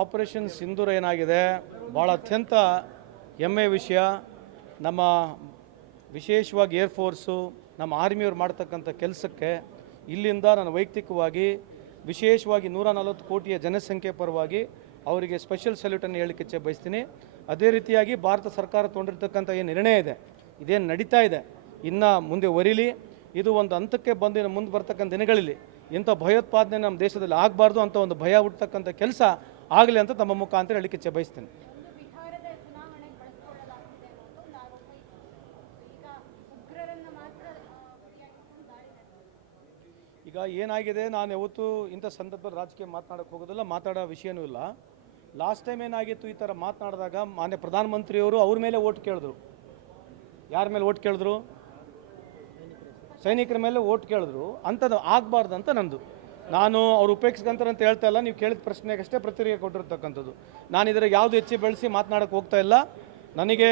Operation ಸಿಂಧೂರ ಏನಾಗಿದೆ? ಭಾಳ ಅತ್ಯಂತ ಹೆಮ್ಮೆ ವಿಷಯ. ನಮ್ಮ ವಿಶೇಷವಾಗಿ ಏರ್ಫೋರ್ಸು ನಮ್ಮ ಆರ್ಮಿಯವ್ರು ಮಾಡ್ತಕ್ಕಂಥ ಕೆಲಸಕ್ಕೆ ಇಲ್ಲಿಂದ ನಾನು ವೈಯಕ್ತಿಕವಾಗಿ ವಿಶೇಷವಾಗಿ ನೂರ ನಲವತ್ತು ಕೋಟಿಯ ಜನಸಂಖ್ಯೆ ಪರವಾಗಿ ಅವರಿಗೆ ಸ್ಪೆಷಲ್ ಸಲ್ಯೂಟನ್ನು ಇಚ್ಛೆ ಬಯಸ್ತೀನಿ. ಅದೇ ರೀತಿಯಾಗಿ ಭಾರತ ಸರ್ಕಾರ ತೊಗೊಂಡಿರ್ತಕ್ಕಂಥ ಏನು ನಿರ್ಣಯ ಇದೆ. ಇದೇನು ನಡೀತಾ ಇದೆ? ಇನ್ನು ಮುಂದೆ ಒರಿಲಿ. ಇದು ಒಂದು ಹಂತಕ್ಕೆ ಬಂದು ಮುಂದೆ ಬರ್ತಕ್ಕಂಥ ದಿನಗಳಲ್ಲಿ ಇಂಥ ಭಯೋತ್ಪಾದನೆ ನಮ್ಮ ದೇಶದಲ್ಲಿ ಆಗಬಾರ್ದು ಅಂತ ಒಂದು ಭಯ ಹುಟ್ಟತಕ್ಕಂಥ ಕೆಲಸ ಆಗಲಿ ಅಂತ ತಮ್ಮ ಮುಖಾಂತರ ಹೇಳಲಿಕ್ಕೆ ಇಚ್ಛೆ ಬಯಸ್ತೀನಿ ಈಗ ಏನಾಗಿದೆ ನಾನು ಯಾವತ್ತೂ ಇಂಥ ಸಂದರ್ಭದಲ್ಲಿ ರಾಜಕೀಯ ಮಾತನಾಡಕ್ಕೆ ಹೋಗೋದಿಲ್ಲ ಮಾತಾಡೋ ವಿಷಯನೂ ಇಲ್ಲ. ಲಾಸ್ಟ್ ಟೈಮ್ ಏನಾಗಿತ್ತು ಈ ಥರ ಮಾತನಾಡಿದಾಗ ಮಾನ್ಯ ಪ್ರಧಾನಮಂತ್ರಿಯವರು ಅವ್ರ ಮೇಲೆ ಓಟ್ ಕೇಳಿದ್ರು. ಯಾರ ಮೇಲೆ ಓಟ್ ಕೇಳಿದ್ರು? ಸೈನಿಕರ ಮೇಲೆ ಓಟ್ ಕೇಳಿದ್ರು, ಅಂಥದ್ದು ಆಗಬಾರ್ದು ಅಂತ ನಂದು. ನಾನು ಅವ್ರು ಉಪೇಕ್ಷಿಸ್ಕಂತಾರೆ ಅಂತ ಹೇಳ್ತಾ ಇಲ್ಲ, ನೀವು ಕೇಳಿದ ಪ್ರಶ್ನೆಗಷ್ಟೇ ಪ್ರತಿಕ್ರಿಯೆ ಕೊಟ್ಟಿರ್ತಕ್ಕಂಥದ್ದು. ನಾನು ಇದರ ಯಾವುದು ಹೆಚ್ಚು ಬೆಳೆಸಿ ಮಾತನಾಡೋಕ್ಕೆ ಹೋಗ್ತಾ ಇಲ್ಲ. ನನಗೆ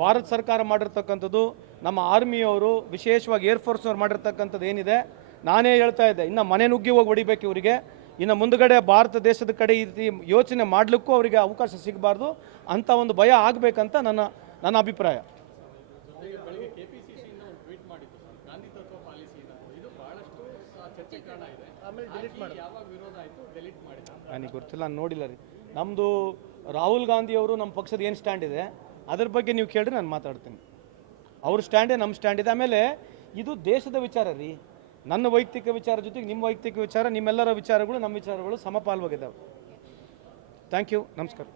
ಭಾರತ ಸರ್ಕಾರ ಮಾಡಿರ್ತಕ್ಕಂಥದ್ದು, ನಮ್ಮ ಆರ್ಮಿಯವರು, ವಿಶೇಷವಾಗಿ ಏರ್ಫೋರ್ಸ್ನವ್ರು ಮಾಡಿರ್ತಕ್ಕಂಥದ್ದು ಏನಿದೆ, ನಾನೇ ಹೇಳ್ತಾ ಇದ್ದೆ. ಇನ್ನು ಮನೆ ನುಗ್ಗಿ ಹೋಗಿ ಹೊಡಿಬೇಕು ಇವರಿಗೆ. ಇನ್ನು ಮುಂದಗಡೆ ಭಾರತ ದೇಶದ ಕಡೆ ಈ ರೀತಿ ಯೋಚನೆ ಮಾಡಲಿಕ್ಕೂ ಅವರಿಗೆ ಅವಕಾಶ ಸಿಗಬಾರ್ದು. ಅಂತ ಒಂದು ಭಯ ಆಗಬೇಕಂತ ನನ್ನ ನನ್ನ ಅಭಿಪ್ರಾಯ. ನನಗೆ ಗೊತ್ತಿಲ್ಲ ನಾನು ನೋಡಿಲ್ಲ ರೀ. ನಮ್ಮದು ರಾಹುಲ್ ಗಾಂಧಿ ಅವರು ನಮ್ಮ ಪಕ್ಷದ ಏನು ಸ್ಟ್ಯಾಂಡ್ ಇದೆ ಅದ್ರ ಬಗ್ಗೆ ನೀವು ಕೇಳಿರಿ ನಾನು ಮಾತಾಡ್ತೀನಿ. ಅವ್ರ ಸ್ಟ್ಯಾಂಡೇ ನಮ್ಮ ಸ್ಟ್ಯಾಂಡ್ ಇದೆ. ಆಮೇಲೆ ಇದು ದೇಶದ ವಿಚಾರ ರೀ. ನನ್ನ ವೈಯಕ್ತಿಕ ವಿಚಾರ ಜೊತೆಗೆ ನಿಮ್ಮ ವೈಯಕ್ತಿಕ ವಿಚಾರ ನಿಮ್ಮೆಲ್ಲರ ವಿಚಾರಗಳು ನಮ್ಮ ವಿಚಾರಗಳು ಸಮಪಾಲವಾಗಿದ್ದಾವೆ ಥ್ಯಾಂಕ್ ಯು ನಮಸ್ಕಾರ.